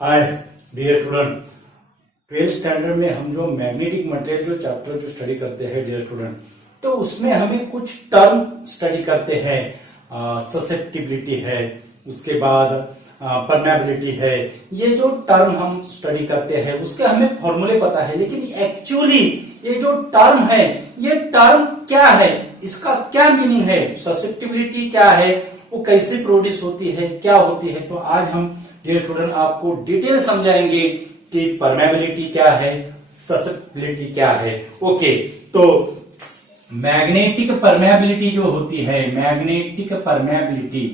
Hi dear student, 12th standard में हम जो मैग्नेटिक मटेरियल जो चैप्टर जो स्टडी करते हैं डियर स्टूडेंट, तो उसमें हमें कुछ टर्म स्टडी करते हैं। ससेप्टिबिलिटी है, उसके बाद परमेबिलिटी है। ये जो टर्म हम स्टडी करते हैं उसके हमें फॉर्मूले पता है, लेकिन एक्चुअली ये जो टर्म है, ये टर्म क्या है, इसका क्या मीनिंग है, ससेप्टिबिलिटी क्या है, वो कैसे प्रोड्यूस होती है, क्या होती है। तो आज हम डियर स्टूडेंट आपको डिटेल समझाएंगे कि परमेबिलिटी क्या है, ससेप्टिबिलिटी क्या है। ओके, तो मैग्नेटिक परमेबिलिटी जो होती है, मैग्नेटिक परमेबिलिटी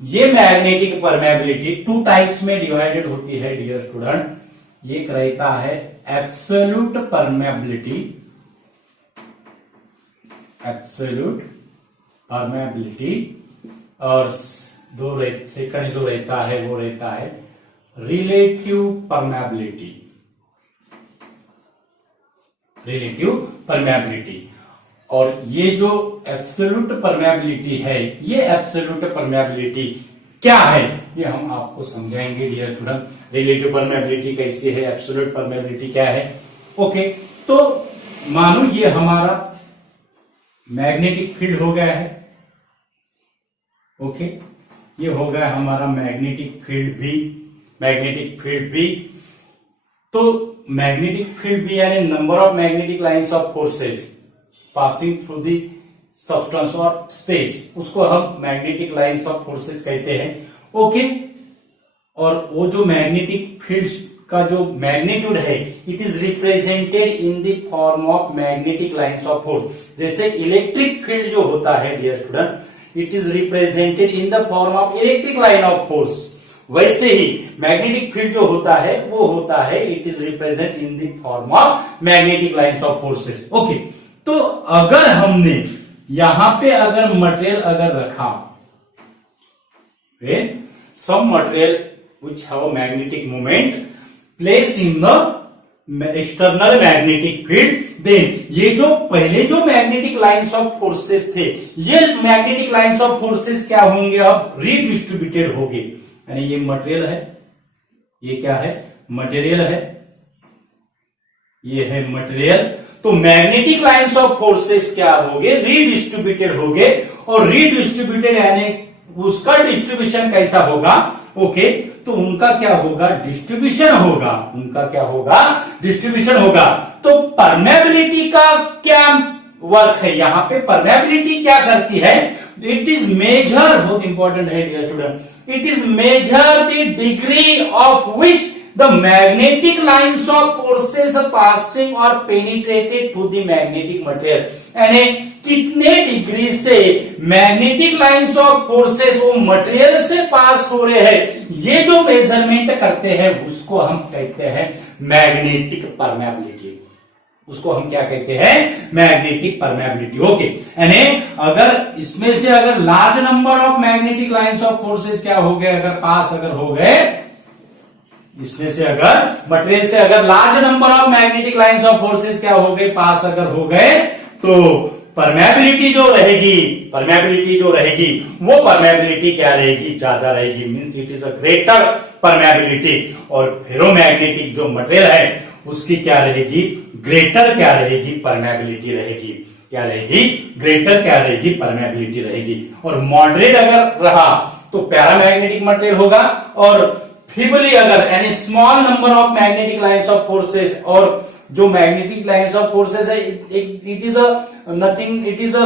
ये मैग्नेटिक परमेबिलिटी टू टाइप्स में डिवाइडेड होती है डियर स्टूडेंट। एक रहता है एब्सोल्यूट परमेबिलिटी, और सेकंड जो रहता है वो रहता है रिलेटिव परमेबिलिटी। और ये जो एब्सोल्यूट परमेबिलिटी है, ये एब्सोल्यूट परमेबिलिटी क्या है, ये हम आपको समझाएंगे डियर स्टूडेंट। रिलेटिव परमेबिलिटी कैसी है, एब्सोल्यूट परमेबिलिटी क्या है। ओके, तो मानो ये हमारा मैग्नेटिक फील्ड हो गया है। ओके, ये हो गया हमारा मैग्नेटिक फील्ड भी। तो मैग्नेटिक फील्ड भी यानी number of magnetic lines of forces passing through the substance और स्पेस, उसको हम मैग्नेटिक लाइंस ऑफ फोर्सेस कहते हैं। ओके, और वो जो मैग्नेटिक फील्ड का जो मैग्नीट्यूड है, it is represented in the form of magnetic lines of force. जैसे इलेक्ट्रिक फील्ड जो होता है dear student, it is represented in the form of electric line of force, वैसे ही मैग्नेटिक फील्ड जो होता है वो होता है, it is represent in the form of magnetic lines of forces. Okay, तो अगर हमने यहां पे अगर मटेरियल अगर रखा, some material which have a magnetic moment place in the external magnetic field, then ये जो पहले जो मैग्नेटिक लाइंस ऑफ फोर्सेस थे, ये मैग्नेटिक लाइंस ऑफ फोर्सेस क्या होंगे, अब रीडिस्ट्रीब्यूटेड होंगे। यानी ये मटेरियल है, ये क्या है, मटेरियल है, ये है मटेरियल। तो मैग्नेटिक लाइंस ऑफ फोर्सेस क्या होंगे, रीडिस्ट्रीब्यूटेड होंगे। और रीडिस्ट्रीब्यूटेड यानी उसका डिस्ट्रीब्यूशन कैसा होगा। ओके, तो उनका क्या होगा, डिस्ट्रीब्यूशन होगा, उनका क्या होगा, डिस्ट्रीब्यूशन होगा। तो परमेबिलिटी का क्या वर्क है, यहां पे परमेबिलिटी क्या करती है, इट इज मेजर, बहुत इंपॉर्टेंट है dear student, it is measure the degree of which the magnetic lines of forces passing or penetrated to the magnetic material, यानी कितने डिग्री से मैग्नेटिक लाइंस ऑफ फोर्सेस वो material से पास हो रहे हैं, ये जो मेजरमेंट करते हैं उसको हम कहते हैं मैग्नेटिक परमेबिलिटी। उसको हम क्या कहते हैं, मैग्नेटिक परमेबिलिटी। ओके, यानी अगर इसमें से अगर large number of magnetic lines of forces क्या हो गए, अगर पास अगर हो गए, इसमें से अगर मटेरियल से अगर large number of magnetic lines of forces क्या हो गए, पास अगर हो गए, तो परमेबिलिटी जो रहेगी वो परमेबिलिटी क्या रहेगी, ज्यादा रहेगी, means it is a greater permeability. और फेरोमैग्नेटिक जो मटेरियल है उसकी क्या रहेगी, ग्रेटर क्या रहेगी, परमेबिलिटी रहेगी। क्या रहेगी, ग्रेटर क्या रहेगी, परमेबिलिटी रहेगी। और मॉडरेट अगर रहा तो पैरामैग्नेटिक मटेरियल होगा, और फीबली अगर यानी small number of magnetic lines of forces, और जो मैग्नेटिक लाइंस ऑफ फोर्सेस है, it is nothing, it is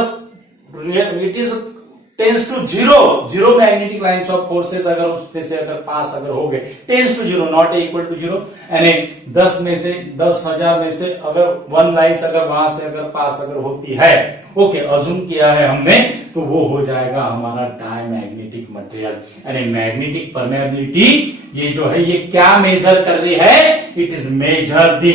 tends to zero magnetic lines of forces अगर उसमें से अगर पास अगर हो गए, tends to zero, not equal to zero, यानी 10 में से 10,000 में से अगर 1 लाइन्स अगर वहां से अगर पास अगर होती है, ओके, अज्यूम किया है हमने, तो वो हो जाएगा हमारा डायमैग्नेटिक मटेरियल। यानी मैग्नेटिक परमेबिलिटी ये जो है ये क्या मेजर कर रही है, it is measure the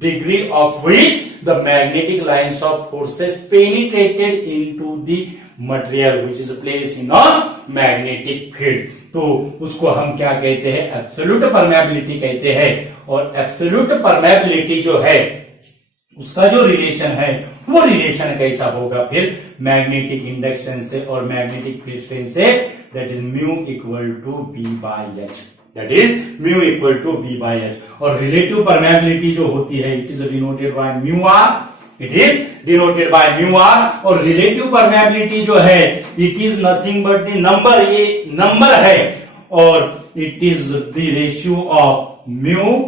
degree of which the magnetic lines of forces penetrated into the material which is place in a magnetic field. तो उसको हम क्या कहते हैं, एब्सोल्यूट परमेबिलिटी कहते हैं। और एब्सोल्यूट परमेबिलिटी जो है उसका जो रिलेशन है वो रिलेशन कैसा होगा फिर मैग्नेटिक इंडक्शन से और मैग्नेटिक फील्ड स्ट्रेंथ से, that is mu equal to B by H, that is mu equal to B by H. और रिलेटिव परमेबिलिटी जो होती है it is denoted by mu R, it is denoted by mu R. और relative permeability जो है it is nothing but the number, ये number है और it is the ratio of mu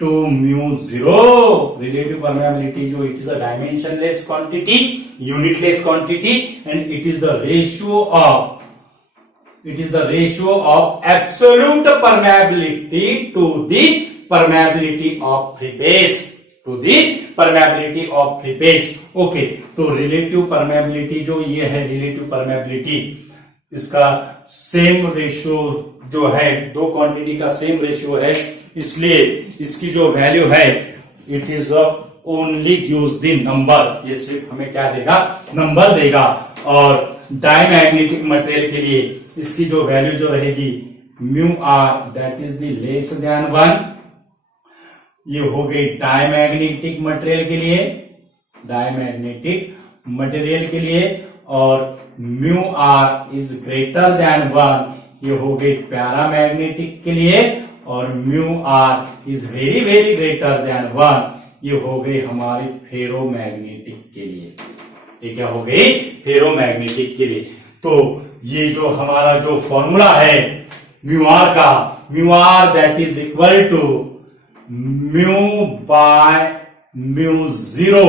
to mu zero. Relative permeability जो it is a dimensionless quantity, unitless quantity and it is the ratio of, it is the ratio of absolute permeability to the permeability of free base, to the permeability of free base। Okay, तो relative permeability जो ये है relative permeability, इसका same ratio जो है, दो quantity का same ratio है, इसलिए इसकी जो वैल्यू है it is only gives the number, ये सिर्फ हमें क्या देगा, नंबर देगा। और डायमैग्नेटिक मटेरियल के लिए इसकी जो वैल्यू जो रहेगी mu R that is the less than 1, ये हो गई डायमैग्नेटिक मटेरियल के लिए, डायमैग्नेटिक मटेरियल के लिए। और mu R is greater than 1, ये हो गई पैरामैग्नेटिक के लिए। और mu R is very very greater than 1, ये हो गई हमारी फेरोमैग्नेटिक के लिए, ये क्या हो गई, फेरोमैग्नेटिक के लिए। तो ये जो हमारा जो फॉर्मूला है म्यू आर का, mu R that is equal to mu by mu zero,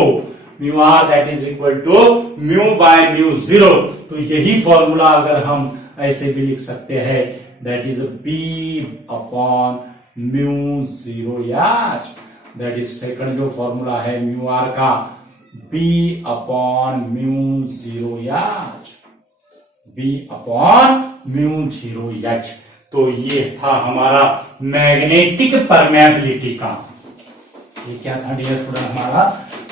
mu R that is equal to mu by mu zero. तो यही फॉर्मूला अगर हम ऐसे भी लिख सकते हैं that is B upon mu zero H, that is second जो फॉर्मूला है म्यू आर का, B upon mu zero H, B upon mu zero H. तो ये था हमारा मैग्नेटिक परमेबिलिटी का, ये क्या था डियर स्टूडेंट, हमारा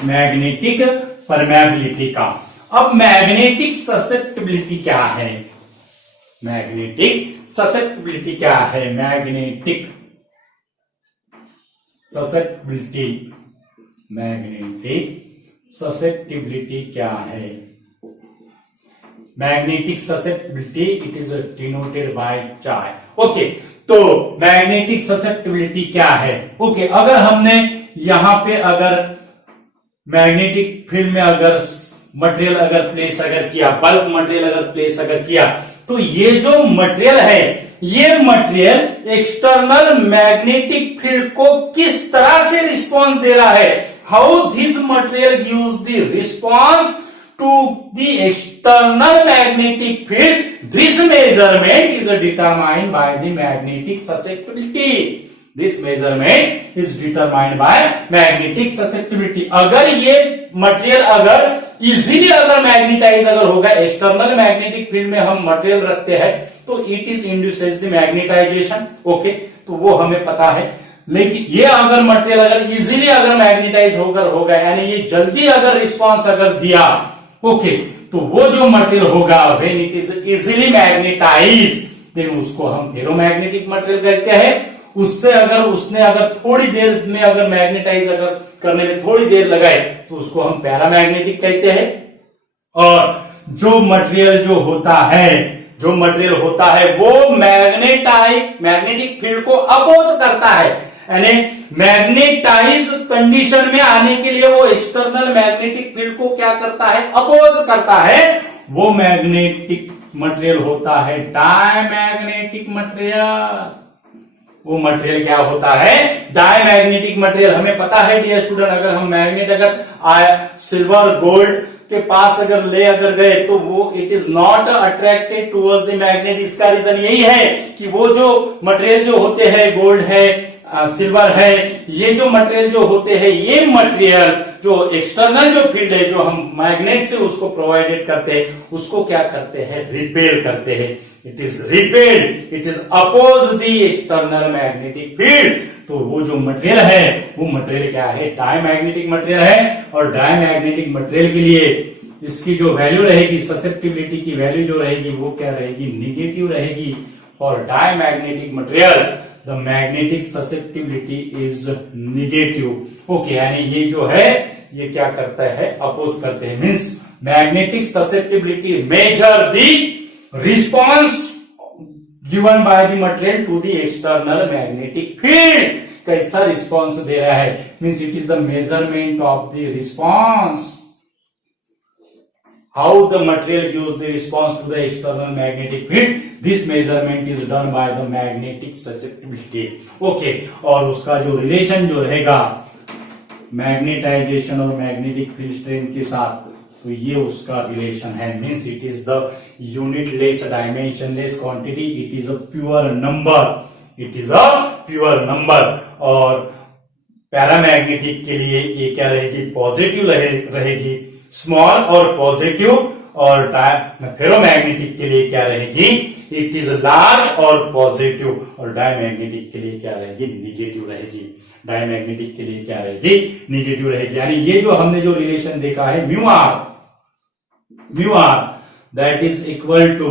मैग्नेटिक परमेबिलिटी का। अब मैग्नेटिक ससेप्टिबिलिटी क्या है, मैग्नेटिक ससेप्टिबिलिटी क्या है, मैग्नेटिक ससेप्टिबिलिटी, मैग्नेटिक ससेप्टिबिलिटी क्या है, magnetic susceptibility it is denoted bye चाय। ओके, तो मैग्नेटिक ससेप्टिबिलिटी क्या है, ओके, अगर हमने यहां पे अगर मैग्नेटिक फील्ड में अगर मटेरियल अगर प्लेस अगर किया, बल्क मटेरियल अगर प्लेस अगर किया, तो ये जो मटेरियल है ये मटेरियल एक्सटर्नल मैग्नेटिक फील्ड को किस तरह से रिस्पॉन्स दे रहा है, how this material gives the response to the external magnetic field, this measurement is determined by the magnetic susceptibility, this measurement is determined by magnetic susceptibility। अगर ये material अगर इजीली अगर मैग्नेटाइज अगर होगा, एक्सटर्नल मैग्नेटिक फील्ड में हम material रखते हैं तो it is induces the magnetization, okay, तो वो हमें पता है। लेकिन ये अगर मटेरियल अगर इजीली अगर मैग्नेटाइज होकर होगा, यानी ये जल्दी अगर रिस्पॉन्स अगर दिया, ओके, तो वो जो मटेरियल होगा when it is easily magnetise, then उसको हम फेरोमैग्नेटिक मटेरियल कहते हैं। उससे अगर उसने अगर थोड़ी देर में अगर मैग्नेटाइज अगर करने में थोड़ी देर लगाए तो उसको हम पैरामैग्नेटिक कहते हैं। और जो मटेरियल जो होता है, जो मटेरियल होता है वो मैग्नेटिक फील्ड को अपोज करता है, यानी मैग्नेटाइज कंडीशन में आने के लिए वो एक्सटर्नल मैग्नेटिक फील्ड को क्या करता है, अपोज करता है। वो मैग्नेटिक मटेरियल होता है डायमैग्नेटिक मटेरियल, वो मटेरियल क्या होता है, डायमैग्नेटिक मटेरियल। हमें पता है डियर स्टूडेंट, अगर हम मैग्नेट अगर सिल्वर गोल्ड के पास अगर ले अगर गए तो वो it is not attracted towards the magnet. इसका रीजन यही है कि वो जो मटेरियल जो होते हैं, गोल्ड है, सिल्वर है, ये जो मटेरियल जो होते हैं, ये मटेरियल जो एक्सटर्नल जो फील्ड है जो हम मैग्नेट से उसको प्रोवाइडेड करते हैं, उसको क्या करते हैं, रिपेल करते हैं। It is repelled, it is oppose the external magnetic field. तो वो जो मटेरियल है वो मटेरियल क्या है, डायमैग्नेटिक मटेरियल है। और डायमैग्नेटिक मटेरियल के लिए इसकी जो वैल्यू रहेगी, ससेप्टिबिलिटी की वैल्यू जो रहेगी वो क्या रहेगी, निगेटिव रहेगी। और diamagnetic material the magnetic susceptibility is negative, okay, यानी ये जो है ये क्या करता है, अपोज करते हैं। Means magnetic susceptibility measure the response given by the material to the external magnetic field. कैसा रिस्पॉन्स दे रहा है, means it is the measurement of the response, how the material gives the response to the external magnetic field. This measurement is done by the magnetic susceptibility. Okay, और उसका जो relation जो रहेगा magnetisation और magnetic field strain के साथ, तो ये उसका रिलेशन है। Means it is the unitless dimensionless quantity, it is a pure number, it is a pure number. और पैरामैग्नेटिक के लिए ये क्या रहेगी, पॉजिटिव रहेगी, स्मॉल और पॉजिटिव। और फेरोमैग्नेटिक के लिए क्या रहेगी, इट इज लार्ज और पॉजिटिव। और डायमैग्नेटिक के लिए क्या रहेगी, निगेटिव रहेगी। डायमैग्नेटिक के लिए क्या रहेगी, निगेटिव रहेगी। यानी ये जो हमने जो रिलेशन देखा है mu R that is equal to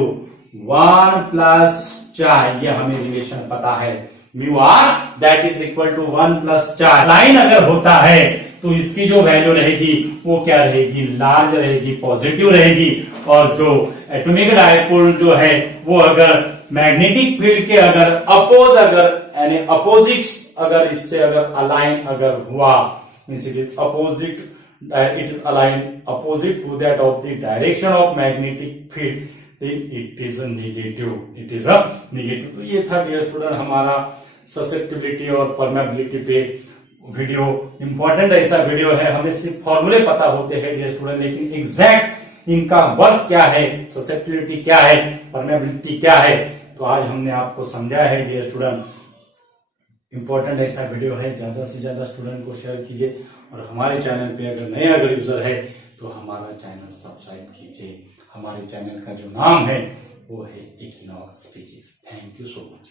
1 plus चार, ये हमें रिलेशन पता है। Mu R that is equal to 1 plus चार। लाइन अगर होता है तो इसकी जो वैल्यू रहेगी वो क्या रहेगी, लार्ज रहेगी, पॉजिटिव रहेगी। और जो एटॉमिक डायपोल जो है वो अगर मैग्नेटिक फील्ड के अगर अपोज अगर यानी अपोजिट अगर इससे अगर अलाइन अगर हुआ, means it is opposite, it is align opposite to that of the direction of magnetic field, then it is a negative, it is a negative. तो ये था डियर स्टूडेंट हमारा ससेप्टिबिलिटी और परमेबिलिटी पे वीडियो। इंपॉर्टेंट ऐसा video है, हमें सिर्फ फॉर्मूले पता होते हैं डियर स्टूडेंट, लेकिन एग्जैक्ट इनका वर्क क्या है, ससेप्टिबिलिटी क्या है, परमेबिलिटी क्या है, तो आज हमने आपको समझाया है डियर स्टूडेंट। इंपॉर्टेंट ऐसा वीडियो है, ज्यादा से ज्यादा स्टूडेंट को शेयर कीजिए। और हमारे चैनल पे अगर नए अगर यूजर है तो हमारा चैनल सब्सक्राइब कीजिए। हमारे चैनल का जो नाम है वो है equinox physics. Thank you so much.